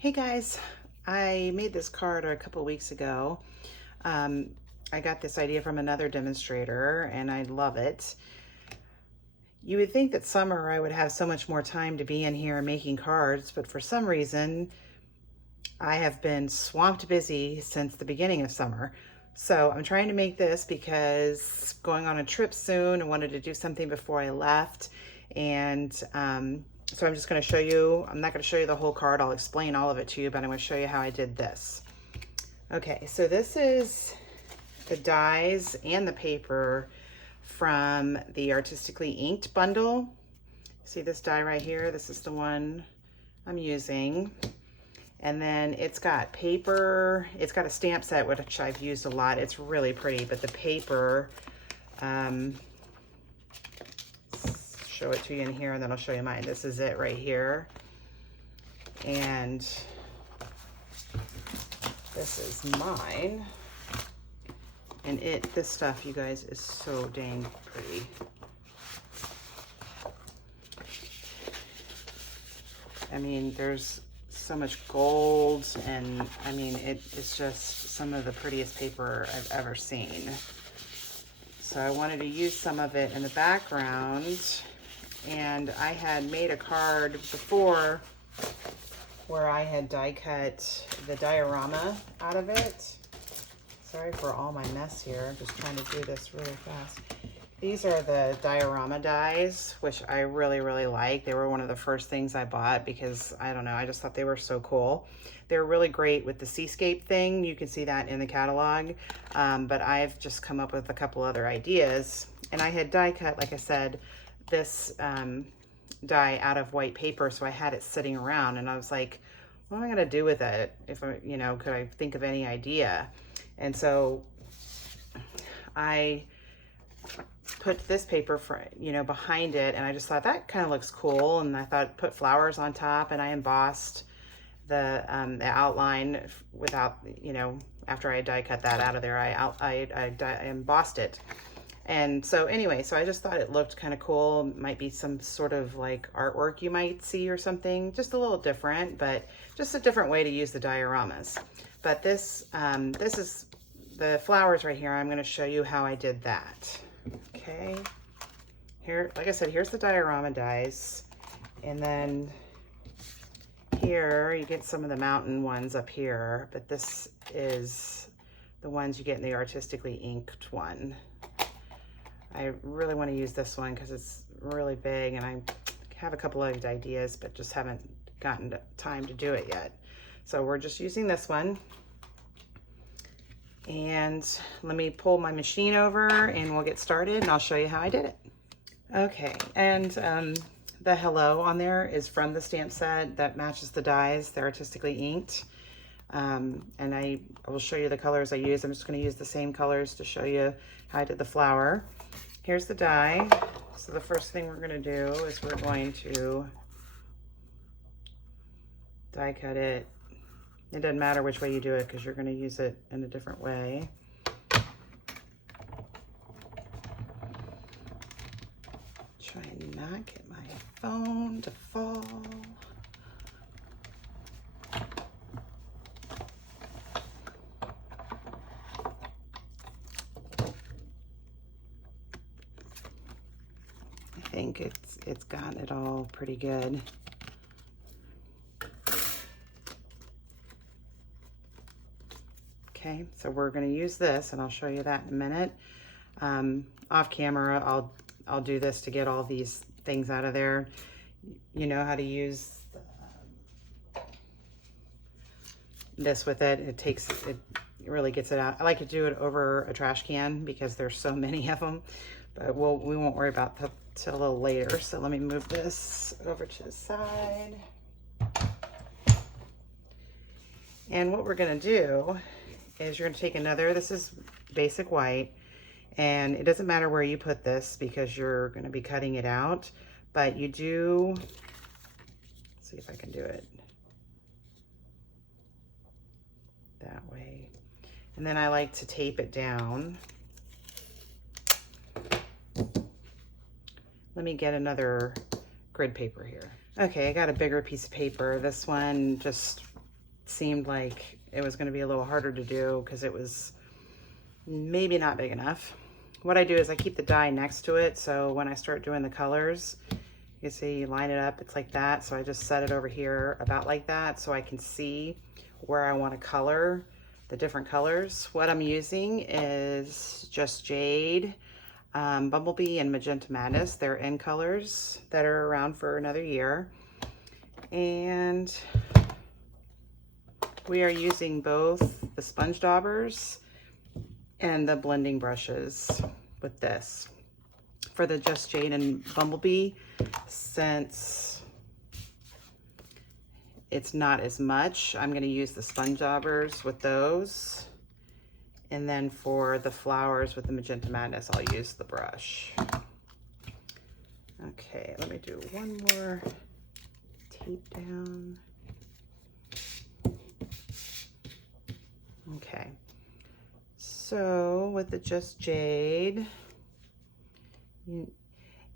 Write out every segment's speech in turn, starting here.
Hey guys, I made this card a couple weeks ago. Um, I got this idea from another demonstrator and I love it. You would think that summer I would have so much more time to be in here making cards, but for some reason I have been swamped busy since the beginning of summer. So I'm trying to make this because going on a trip soon, I wanted to do something before I left. And so I'm just going to show you, I'm not going to show you the whole card. I'll explain all of it to you, but I'm going to show you how I did this. Okay, so this is the dies and the paper from the Artistically Inked bundle. See this die right here? This is the one I'm using. And then it's got paper, it's got a stamp set, which I've used a lot. It's really pretty, but the paper, show it to you in here and then I'll show you mine. This is it right here. And this is mine. And this stuff, you guys, is so dang pretty. I mean, there's so much gold, and I mean, it's just some of the prettiest paper I've ever seen. So I wanted to use some of it in the background, and I had made a card before where I had die cut the diorama out of it. Sorry for all my mess here. I'm just trying to do this really fast. These are the diorama dies, which I really, really like. They were one of the first things I bought because, I don't know, I just thought they were so cool. They're really great with the seascape thing. You can see that in the catalog. But I've just come up with a couple other ideas. And I had die cut, like I said, this die out of white paper, so I had it sitting around. And I was like, what am I going to do with it? If I, could I think of any idea? And so I put this paper behind it, and I just thought that kind of looks cool, and I thought put flowers on top, and I embossed the outline without, after I die cut that out of there, I embossed it. And so anyway, so I just thought it looked kind of cool. Might be some sort of like artwork you might see or something, just a little different, but just a different way to use the dioramas. But this is the flowers right here. I'm going to show you how I did that. Okay, here, like I said, here's the diorama dies, and then here you get some of the mountain ones up here, but this is the ones you get in the Artistically Inked one. I really want to use this one because it's really big, and I have a couple of ideas, but just haven't gotten time to do it yet. So we're just using this one. And let me pull my machine over and we'll get started, and I'll show you how I did it. Okay, and the hello on there is from the stamp set that matches the dies. They're Artistically Inked. And I will show you the colors I use. I'm just going to use the same colors to show you how I did the flower. Here's the die. So the first thing we're going to do is we're going to die cut it. It doesn't matter which way you do it because you're going to use it in a different way. Try and not get my phone to fall. I think it's gotten it all pretty good. Okay, so we're going to use this, and I'll show you that in a minute. Off camera, I'll do this to get all these things out of there. You know how to use this with it. It really gets it out. I like to do it over a trash can because there's so many of them, but we won't worry about that till a little later. So let me move this over to the side. And what we're going to do is you're going to take another, this is basic white, and it doesn't matter where you put this because you're going to be cutting it out, but you do, let's see if I can do it that way. And then I like to tape it down. Let me get another grid paper here. Okay, I got a bigger piece of paper. This one just seemed like it was going to be a little harder to do because it was maybe not big enough. What I do is I keep the die next to it, so when I start doing the colors, you can see you line it up, it's like that. So I just set it over here about like that so I can see where I want to color the different colors. What I'm using is Just Jade, Bumblebee, and Magenta Madness. They're in colors that are around for another year. And we are using both the sponge daubers and the blending brushes with this. For the Just Jade and Bumblebee, since it's not as much, I'm going to use the sponge daubers with those. And then for the flowers with the Magenta Madness, I'll use the brush. Okay, let me do one more tape down. Okay, so with the Just Jade,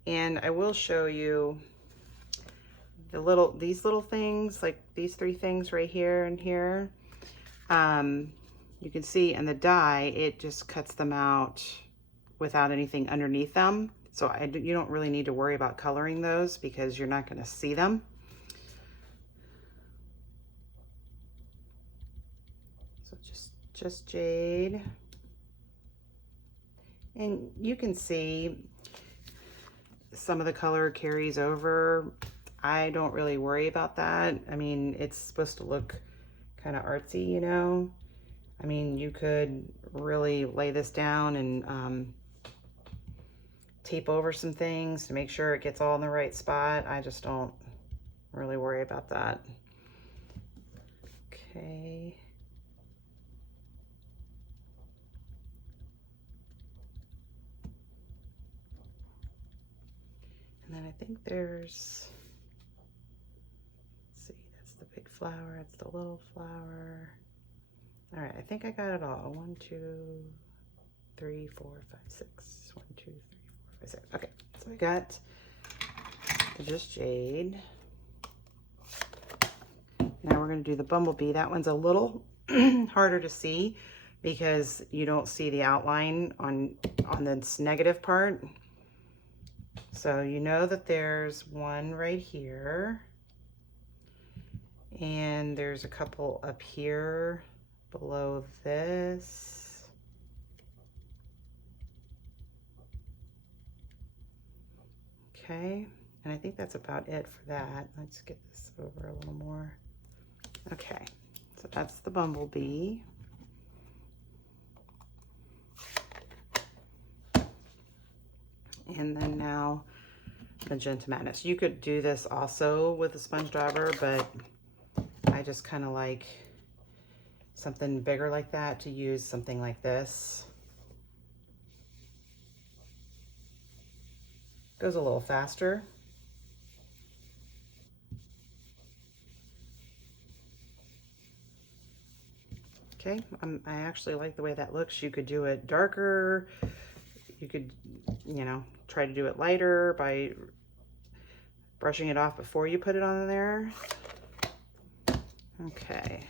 and I will show you these little things, like these three things right here and here. You can see in the die, it just cuts them out without anything underneath them. So you don't really need to worry about coloring those because you're not going to see them. So just Jade. And you can see some of the color carries over. I don't really worry about that. I mean, it's supposed to look kind of artsy, you know? I mean, you could really lay this down and tape over some things to make sure it gets all in the right spot. I just don't really worry about that. Okay. And then I think there's, let's see, that's the big flower, that's the little flower. All right, I think I got it all. 1, 2, 3, 4, 5, 6. 1, 2, 3, 4, 5, 6. Okay, so I got the Just Jade. Now we're going to do the Bumblebee. That one's a little harder to see because you don't see the outline on this negative part. So you know that there's one right here, and there's a couple up here below this. Okay, and I think that's about it for that. Let's get this over a little more. Okay, so that's the Bumblebee. And then now Magenta Madness. You could do this also with a sponge dauber, but I just kind of like something bigger like that to use something like this. Goes a little faster. Okay, I actually like the way that looks. You could do it darker. You could, you know, try to do it lighter by brushing it off before you put it on there. Okay,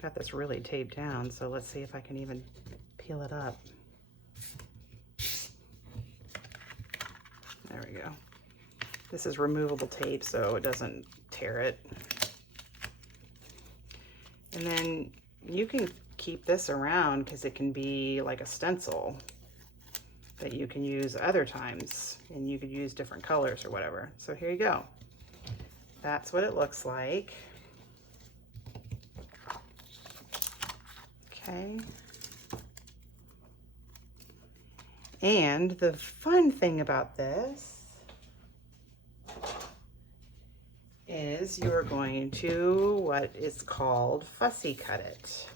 got this really taped down, so let's see if I can even peel it up. There we go. This is removable tape, so it doesn't tear it. And then you can keep this around because it can be like a stencil that you can use other times, and you could use different colors or whatever. So here you go. That's what it looks like. Okay. And the fun thing about this is you're going to what is called fussy cut it.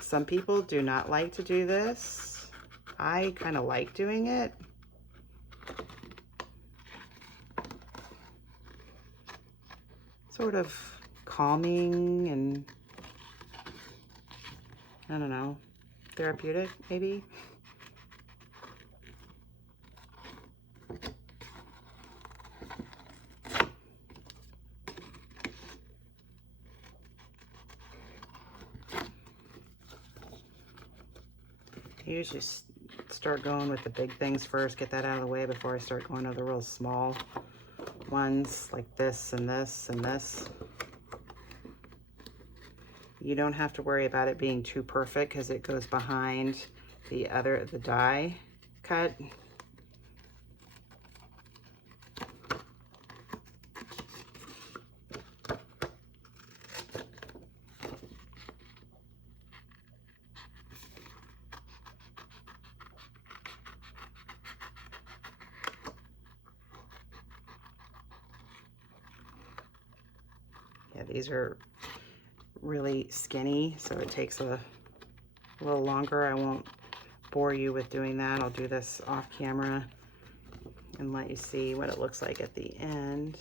Some people do not like to do this. I kind of like doing it. Sort of calming and, I don't know, therapeutic maybe. I usually start going with the big things first, get that out of the way before I start going to the real small ones like this and this and this. You don't have to worry about it being too perfect because it goes behind the die cut. Yeah, these are really skinny, so it takes a little longer. I won't bore you with doing that. I'll do this off camera and let you see what it looks like at the end.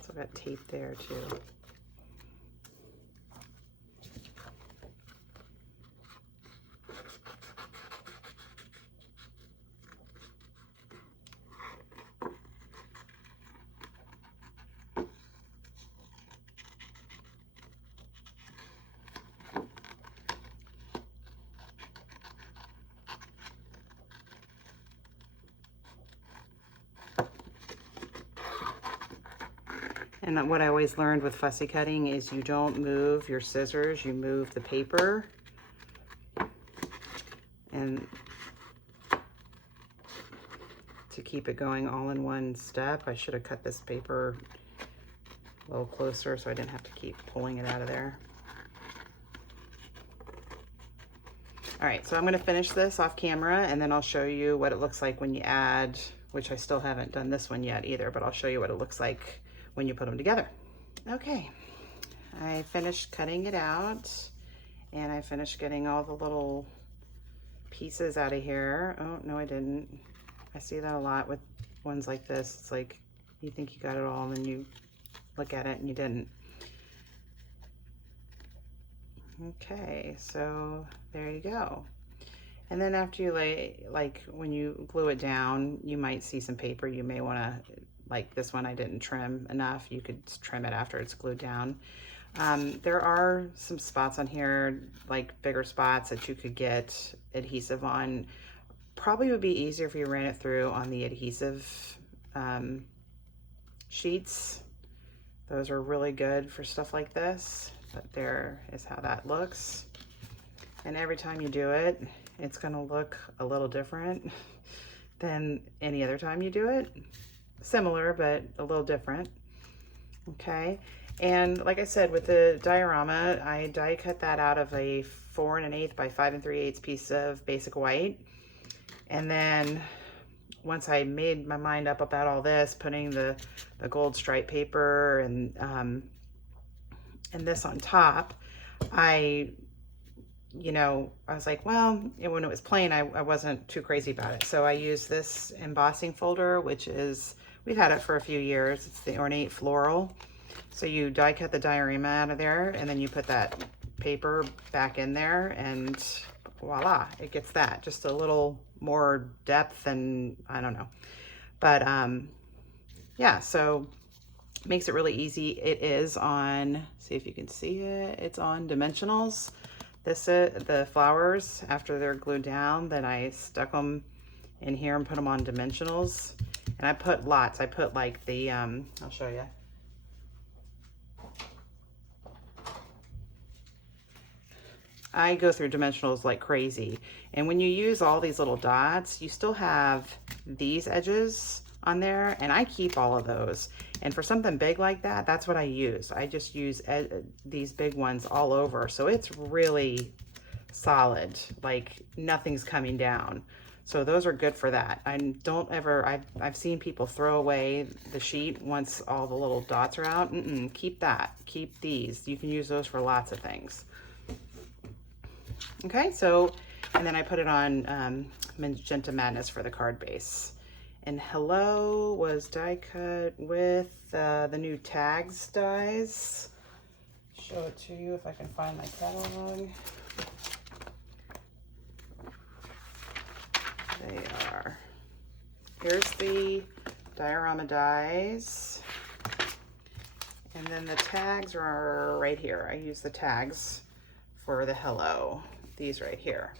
So I've got tape there too. And what I always learned with fussy cutting is you don't move your scissors, you move the paper. And to keep it going all in one step, I should have cut this paper a little closer so I didn't have to keep pulling it out of there. All right, so I'm gonna finish this off camera and then I'll show you what it looks like when you add, which I still haven't done this one yet either, but I'll show you what it looks like when you put them together. Okay, I finished cutting it out and I finished getting all the little pieces out of here. Oh, no, I didn't. I see that a lot with ones like this. It's like you think you got it all and then you look at it and you didn't. Okay, so there you go. And then after you like when you glue it down, you might see some paper. You may want to, like this one I didn't trim enough. You could trim it after it's glued down. There are some spots on here, like bigger spots that you could get adhesive on. Probably would be easier if you ran it through on the adhesive sheets. Those are really good for stuff like this, but there is how that looks. And every time you do it, it's gonna look a little different than any other time you do it. Similar, but a little different. Okay, and like I said, with the diorama, I die cut that out of a 4 1/8 by 5 3/8 piece of basic white. And then once I made my mind up about all this, putting the gold stripe paper and this on top, I was like, well, when it was plain, I wasn't too crazy about it. So I used this embossing folder, which is, we've had it for a few years. It's the Ornate Floral. So you die cut the diorama out of there and then you put that paper back in there and voila, it gets that. Just a little more depth and I don't know. But yeah, so makes it really easy. It is on, see if you can see it, it's on dimensionals. This is the flowers after they're glued down, then I stuck them in here and put them on dimensionals. And I put lots. I put like the, I'll show you. I go through dimensionals like crazy. And when you use all these little dots, you still have these edges on there, and I keep all of those. And for something big like that, that's what I use. I just use these big ones all over. So it's really solid, like nothing's coming down. So those are good for that. I don't ever, I've seen people throw away the sheet once all the little dots are out. Keep that, keep these. You can use those for lots of things. Okay, so, and then I put it on Magenta Madness for the card base. And Hello was die cut with the new Tags dies. Show it to you if I can find my catalog. They are, here's the diorama dies. And then the tags are right here. I use the tags for the Hello, these right here.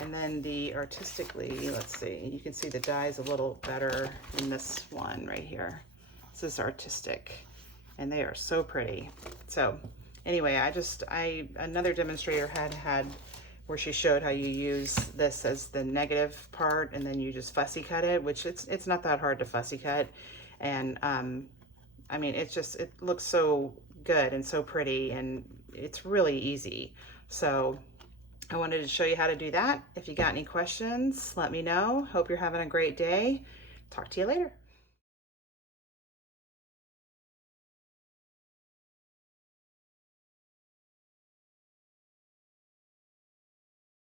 And then the artistically, let's see, you can see the die is a little better in this one right here. This is artistic, and they are so pretty. So anyway, another demonstrator had where she showed how you use this as the negative part, and then you just fussy cut it, which it's not that hard to fussy cut. And I mean, it looks so good and so pretty, and it's really easy. So I wanted to show you how to do that. If you got any questions, let me know. Hope you're having a great day. Talk to you later.